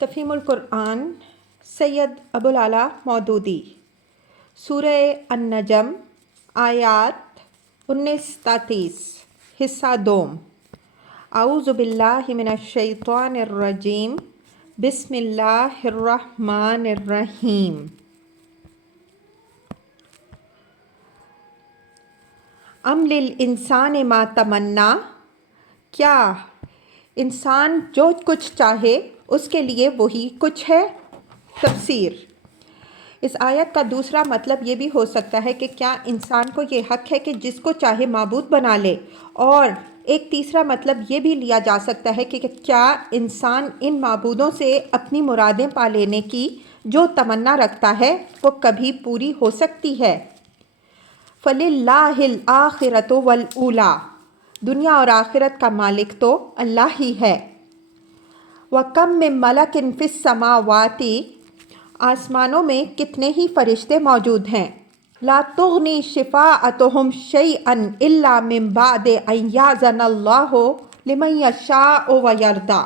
تفہیم القرآن سید ابوالعلا مودودی سورہ النجم آیات 19-33 حصہ دوم اعوذ باللہ من الشیطان الرجیم بسم اللہ الرحمن الرحیم ام للانسان ما تمنا، کیا انسان جو کچھ چاہے اس کے لیے وہی کچھ ہے۔ تفسیر: اس آیت کا دوسرا مطلب یہ بھی ہو سکتا ہے کہ کیا انسان کو یہ حق ہے کہ جس کو چاہے معبود بنا لے، اور ایک تیسرا مطلب یہ بھی لیا جا سکتا ہے کہ کیا انسان ان معبودوں سے اپنی مرادیں پا لینے کی جو تمنا رکھتا ہے وہ کبھی پوری ہو سکتی ہے۔ فَلِلَّهِ الْآخِرَةُ وَالْأُولَى، دنیا اور آخرت کا مالک تو اللہ ہی ہے۔ وَكَم مِّن مَلَكٍ فِي السَّمَاوَاتِ، آسمانوں میں کتنے ہی فرشتے موجود ہیں۔ لَا تُغْنِي شِفَاعَتُهُمْ شَيْئًا إِلَّا مِن بَعْدِ أَن يَأْذَنَ اللَّهُ لِمَن يَشَاءُ وَيَرْضَىٰ،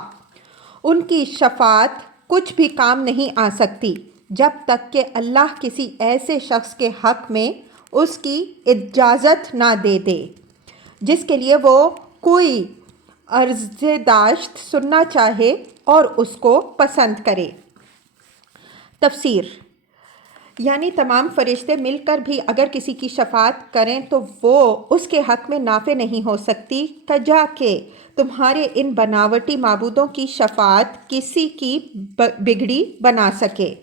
ان کی شفاعت کچھ بھی کام نہیں آ سکتی جب تک کہ اللہ کسی ایسے شخص کے حق میں اس کی اجازت نہ دے دے جس کے لیے وہ کوئی عرض داشت سننا چاہے اور اس کو پسند کرے۔ تفسیر: یعنی تمام فرشتے مل کر بھی اگر کسی کی شفاعت کریں تو وہ اس کے حق میں نافع نہیں ہو سکتی، کجا کہ تمہارے ان بناوٹی معبودوں کی شفاعت کسی کی بگڑی بنا سکے۔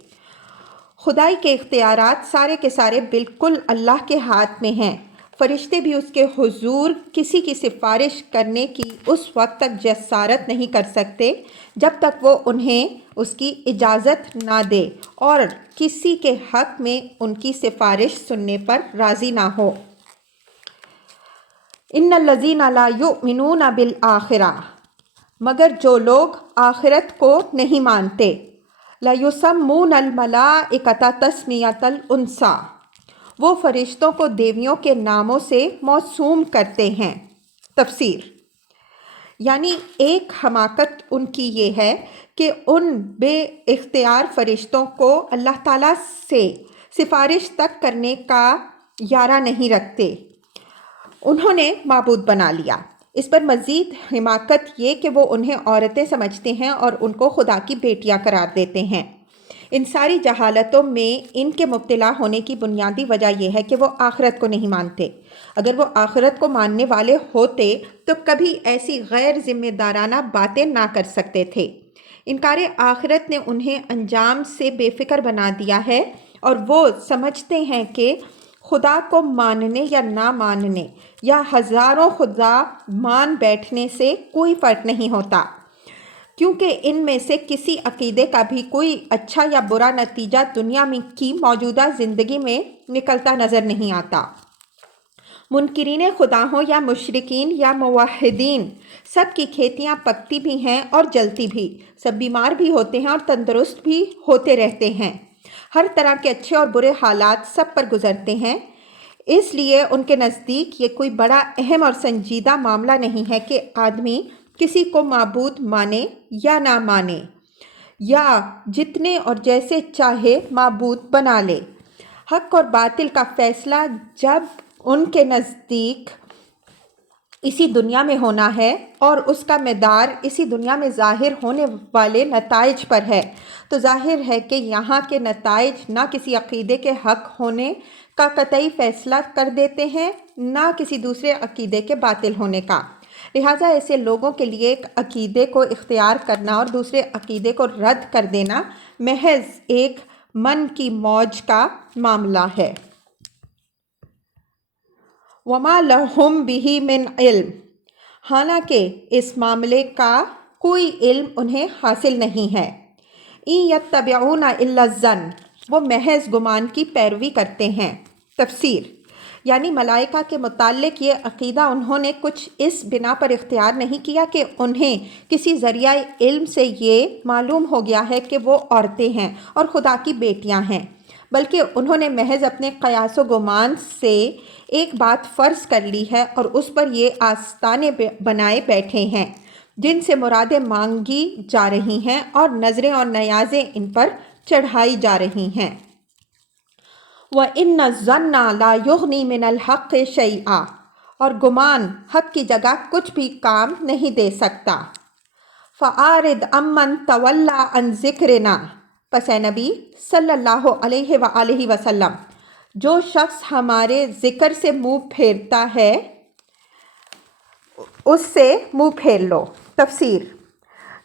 خدائی کے اختیارات سارے کے سارے بالکل اللہ کے ہاتھ میں ہیں۔ فرشتے بھی اس کے حضور کسی کی سفارش کرنے کی اس وقت تک جسارت نہیں کر سکتے جب تک وہ انہیں اس کی اجازت نہ دے اور کسی کے حق میں ان کی سفارش سننے پر راضی نہ ہو۔ ان الذین لا یؤمنون بالآخرہ، مگر جو لوگ آخرت کو نہیں مانتے، لَيُسَمُّونَ الْمَلَائِكَةَ تَسْمِيَةَ الْأُنثىٰ، وہ فرشتوں کو دیویوں کے ناموں سے موسوم کرتے ہیں۔ تفسیر: یعنی ایک حماقت ان کی یہ ہے کہ ان بے اختیار فرشتوں کو اللہ تعالیٰ سے سفارش تک کرنے کا یارہ نہیں رکھتے، انہوں نے معبود بنا لیا۔ اس پر مزید حماقت یہ کہ وہ انہیں عورتیں سمجھتے ہیں اور ان کو خدا کی بیٹیاں قرار دیتے ہیں۔ ان ساری جہالتوں میں ان کے مبتلا ہونے کی بنیادی وجہ یہ ہے کہ وہ آخرت کو نہیں مانتے۔ اگر وہ آخرت کو ماننے والے ہوتے تو کبھی ایسی غیر ذمہ دارانہ باتیں نہ کر سکتے تھے۔ انکار آخرت نے انہیں انجام سے بے فکر بنا دیا ہے اور وہ سمجھتے ہیں کہ خدا کو ماننے یا نہ ماننے یا ہزاروں خدا مان بیٹھنے سے کوئی فرق نہیں ہوتا، کیونکہ ان میں سے کسی عقیدے کا بھی کوئی اچھا یا برا نتیجہ دنیا میں کی موجودہ زندگی میں نکلتا نظر نہیں آتا۔ منکرین خدا ہوں یا مشرکین یا موحدین، سب کی کھیتیاں پکتی بھی ہیں اور جلتی بھی، سب بیمار بھی ہوتے ہیں اور تندرست بھی ہوتے رہتے ہیں، ہر طرح کے اچھے اور برے حالات سب پر گزرتے ہیں۔ اس لیے ان کے نزدیک یہ کوئی بڑا اہم اور سنجیدہ معاملہ نہیں ہے کہ آدمی کسی کو معبود مانے یا نہ مانے، یا جتنے اور جیسے چاہے معبود بنا لے۔ حق اور باطل کا فیصلہ جب ان کے نزدیک اسی دنیا میں ہونا ہے اور اس کا مدار اسی دنیا میں ظاہر ہونے والے نتائج پر ہے، تو ظاہر ہے کہ یہاں کے نتائج نہ کسی عقیدے کے حق ہونے کا قطعی فیصلہ کر دیتے ہیں، نہ کسی دوسرے عقیدے کے باطل ہونے کا۔ لہٰذا ایسے لوگوں کے لیے ایک عقیدے کو اختیار کرنا اور دوسرے عقیدے کو رد کر دینا محض ایک من کی موج کا معاملہ ہے۔ وَمَا لَهُم بِهِ مِنْ عِلْمٍ، حالانکہ اس معاملے کا کوئی علم انہیں حاصل نہیں ہے۔ إِن يَتَّبِعُونَ إِلَّا الظَّنَّ، وہ محض گمان کی پیروی کرتے ہیں۔ تفسیر: یعنی ملائکہ کے متعلق یہ عقیدہ انہوں نے کچھ اس بنا پر اختیار نہیں کیا کہ انہیں کسی ذریعہ علم سے یہ معلوم ہو گیا ہے کہ وہ عورتیں ہیں اور خدا کی بیٹیاں ہیں، بلکہ انہوں نے محض اپنے قیاس و گمان سے ایک بات فرض کر لی ہے اور اس پر یہ آستانے بنائے بیٹھے ہیں۔ جن سے مرادیں مانگی جا رہی ہیں اور نظریں اور نیازیں ان پر چڑھائی جا رہی ہیں۔ وَإِنَّ الظَّنَّ لَا يُغْنِي مِنَ الْحَقِّ شَيْئًا، اور گمان حق کی جگہ کچھ بھی کام نہیں دے سکتا۔ فَأَعْرِضْ عَمَّنْ تَوَلَّىٰ عَنْ ذِكْرِنَا، پس اے نبی صلی اللہ علیہ وآلہ وسلم، جو شخص ہمارے ذکر سے منہ پھیرتا ہے اس سے منہ پھیر لو۔ تفسیر: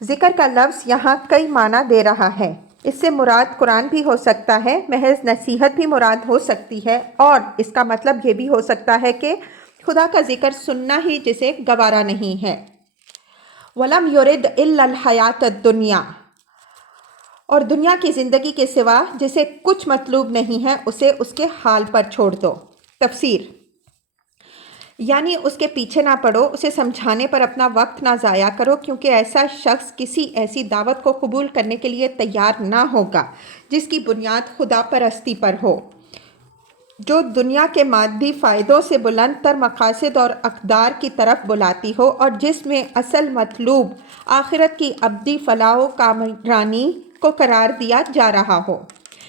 ذکر کا لفظ یہاں کئی معنی دے رہا ہے۔ اس سے مراد قرآن بھی ہو سکتا ہے، محض نصیحت بھی مراد ہو سکتی ہے، اور اس کا مطلب یہ بھی ہو سکتا ہے کہ خدا کا ذکر سننا ہی جسے گوارا نہیں ہے۔ وَلَمْ يُرِدْ إِلَّا الْحَيَاةَ الدُّنْيَا، اور دنیا کی زندگی کے سوا جسے کچھ مطلوب نہیں ہے اسے اس کے حال پر چھوڑ دو۔ تفسیر: یعنی اس کے پیچھے نہ پڑو، اسے سمجھانے پر اپنا وقت نہ ضائع کرو، کیونکہ ایسا شخص کسی ایسی دعوت کو قبول کرنے کے لیے تیار نہ ہوگا جس کی بنیاد خدا پرستی پر ہو، جو دنیا کے مادی فائدوں سے بلند تر مقاصد اور اقدار کی طرف بلاتی ہو، اور جس میں اصل مطلوب آخرت کی ابدی فلاح و کامرانی کو قرار دیا جا رہا ہو۔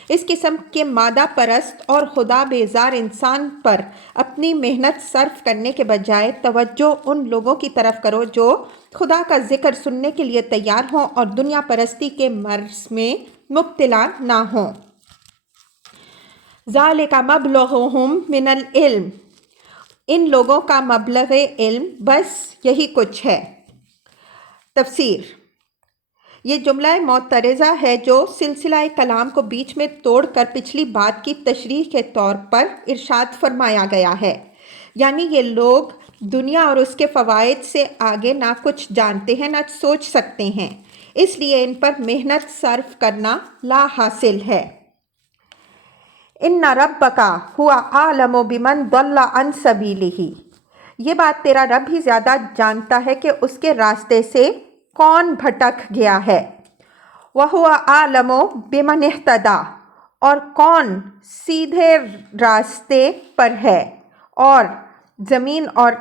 اس قسم کے مادہ پرست اور خدا بیزار انسان پر اپنی محنت صرف کرنے کے بجائے توجہ ان لوگوں کی طرف کرو جو خدا کا ذکر سننے کے لیے تیار ہوں اور دنیا پرستی کے مرض میں مبتلا نہ ہوں۔ ذَلِكَ مَبْلَغُهُم مِّنَ الْعِلْمِ، ان لوگوں کا مبلغ علم بس یہی کچھ ہے۔ تفسیر: یہ جملہ معترضہ ہے جو سلسلہ کلام کو بیچ میں توڑ کر پچھلی بات کی تشریح کے طور پر ارشاد فرمایا گیا ہے، یعنی یہ لوگ دنیا اور اس کے فوائد سے آگے نہ کچھ جانتے ہیں نہ سوچ سکتے ہیں، اس لیے ان پر محنت صرف کرنا لا حاصل ہے۔ اِنَّ رَبَّكَ هُوَ أَعْلَمُ بِمَنْ ضَلَّ عَنْ سَبِيلِهِ، یہ بات تیرا رب ہی زیادہ جانتا ہے کہ اس کے راستے سے کون بھٹک گیا ہے۔ وَهُوَ أَعْلَمُ بِمَنِ اهْتَدَىٰ، اور کون سیدھے راستے پر ہے۔ اور زمین اور